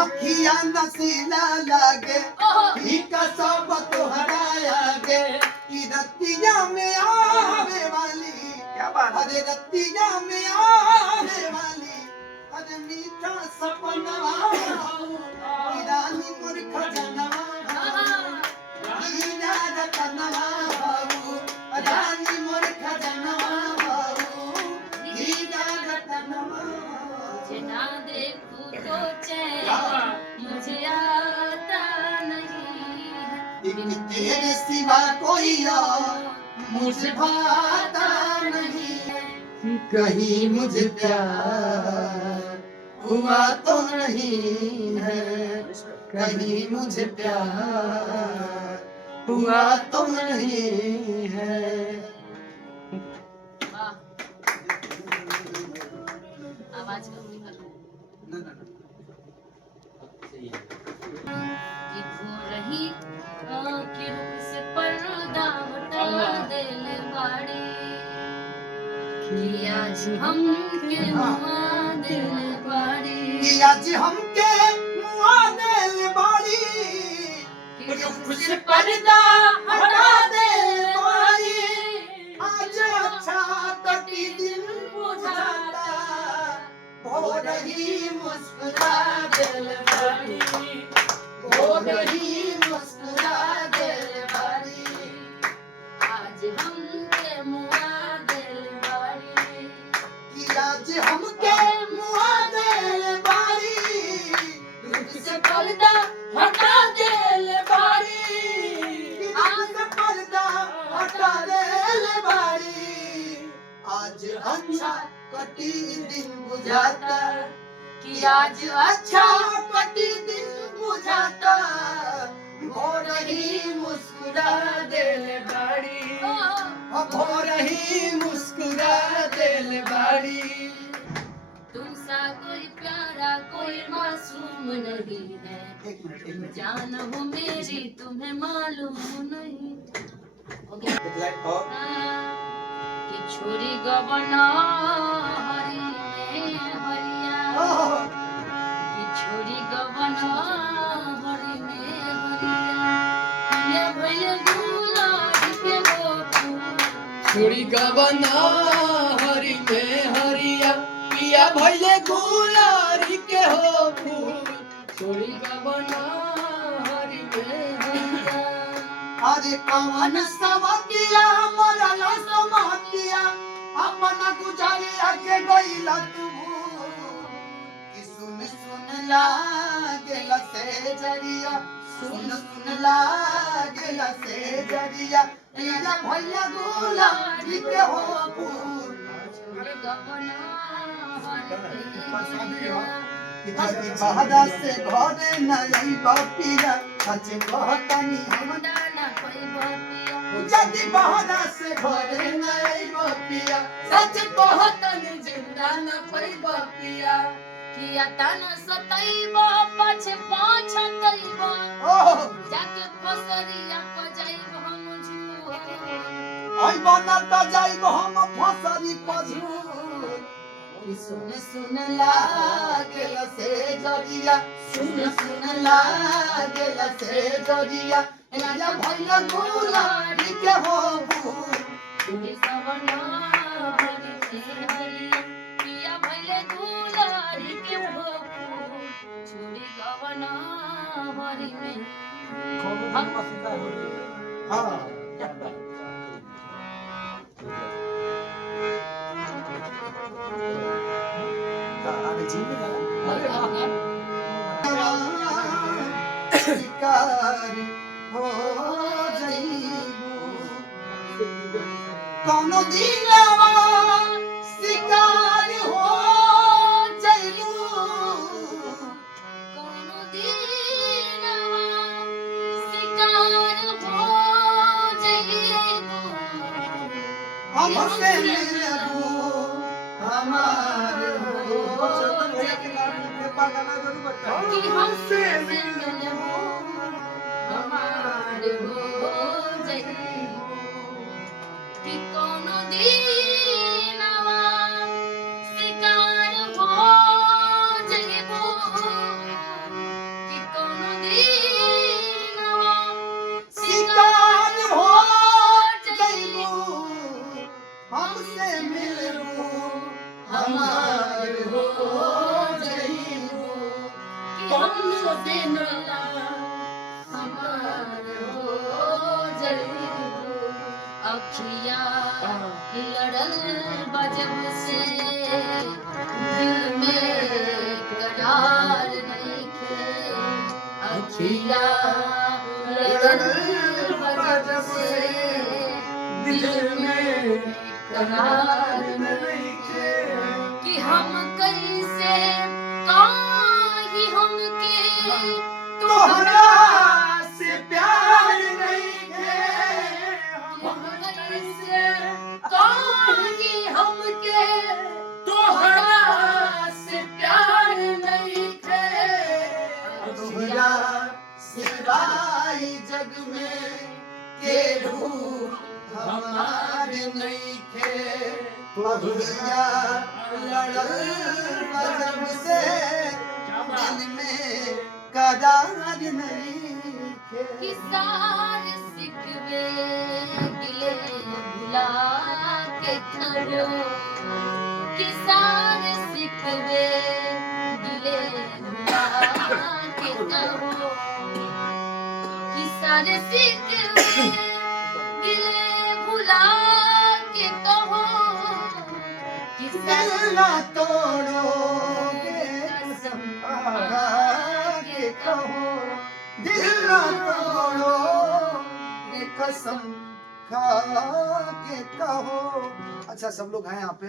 अखिया नसीला लागे फीका सब तोहरा गे रतिया में आवे वाली क्या बात अरे रतिया में आवे वाली अरे मीठा सपना रानी मोर खजनवा हीरा रतनवा रानी मोर खजनवा हीरा रतनवा ना देखूं तो चैन मुझे आता नहीं तेरे सिवा कोई और मुझे भाता नहीं कहीं मुझे प्यार हुआ तो नहीं है कहीं मुझे प्यार हुआ तो नहीं है आवाज ये खो रही की रुख से पर्दा हटा दिल बाड़ी कि आज हम के मुआ दिल बाड़ी कि आज हम के मुआ दिल बाड़ी कि रुख से पर्दा हटा दिल बाड़ी आज अच्छा कटी दिन बुझाता हो रही मुस्कुरा दिल बाड़ी हो रही मुस्कुरा दिल बाड़ी आज हम के मुआ दिल बाड़ी कि आज हम के मुआ दिल बाड़ी रुख से पर्दा हटा दिल बाड़ी आज पर्दा हटा दिल बाड़ी आज अच्छा कटी दिन बुझाता कि आज अच्छा कटी दिन बुझाता हो रही मुस्कुरा दिल बाड़ी हो रही मुस्कुरा दिल बाड़ी तुमसा कोई प्यारा कोई मासूम नहीं है जान हो मेरी तुम्हें मालूम नहीं हो गया कि छोरी गबना हरी में हरिया कि छोरी गबना हरी में हरिया ये भैया गुलाब के वो छोड़ी गबना हरी में हरिया पिया भैले गुलारी के हो फूल छोड़ी गबना हरी में हरिया अरे कवन सवतिया मरल समतिया अपना गुजारिया के गईला तू कि सुन सुन लागेला से जरिया सुन सुन लागेला से जरिया पिया भैया गुलारी के हो फूल छोरी गबना हरी में इतनी बहरा से घरे नहीं बापिया सच कहतनी हम दाना कोई बापिया जदी बहरा से घरे नहीं बापिया सच कहतनी जिंदा न कोई बापिया किया तन सतैबा पछे पाछतैबा ओह जाके फसरिया प जाइब हम झूठ आई बना त जाइब हम फसरी पझू सुन सुन लागेला से जरिया सुन सुन लागेला से जरिया राजा भैया गुलारी के हो फूल के सवना हरि से हरिया किया भले दुलारी के हो छोरी गवना हरि में हाँ शिकार हो जाइबू कौनो दिलवा शिकार हो जाइबू कोनो दिनवा शिकार हो जइबू हमसे मिलबू हमार हो कि हमसे मिलबू हमार हो जइबू कि कोनो दिनवा शिकार हो हमार हो जाइबू हमसे मिला हमार हो जाइबू अखिया लड़ल बजब से दिल में करार नइखे अखिया लड़ल बजब से दिल में करार नइखे कि हम कैसे काही हमके तोहरा से प्यार नहीं है हम कैसे काही हमके तोहरा से प्यार नहीं है तोहरा सिवाय जग में केहू हमार नहीं है पहुँचा लड़ल बजब से दिल में करार नहीं है कि सारे सिकवे गिले भुला के करो कि सारे सिकवे गिले भुला के करो कि सारे सिकवे गिले भुला के कहो कि दिल ना तोड़ोगे कसम खा के कहो दिल ना तोड़ोगे कसम खा के कहो। अच्छा सब लोग हैं यहाँ पे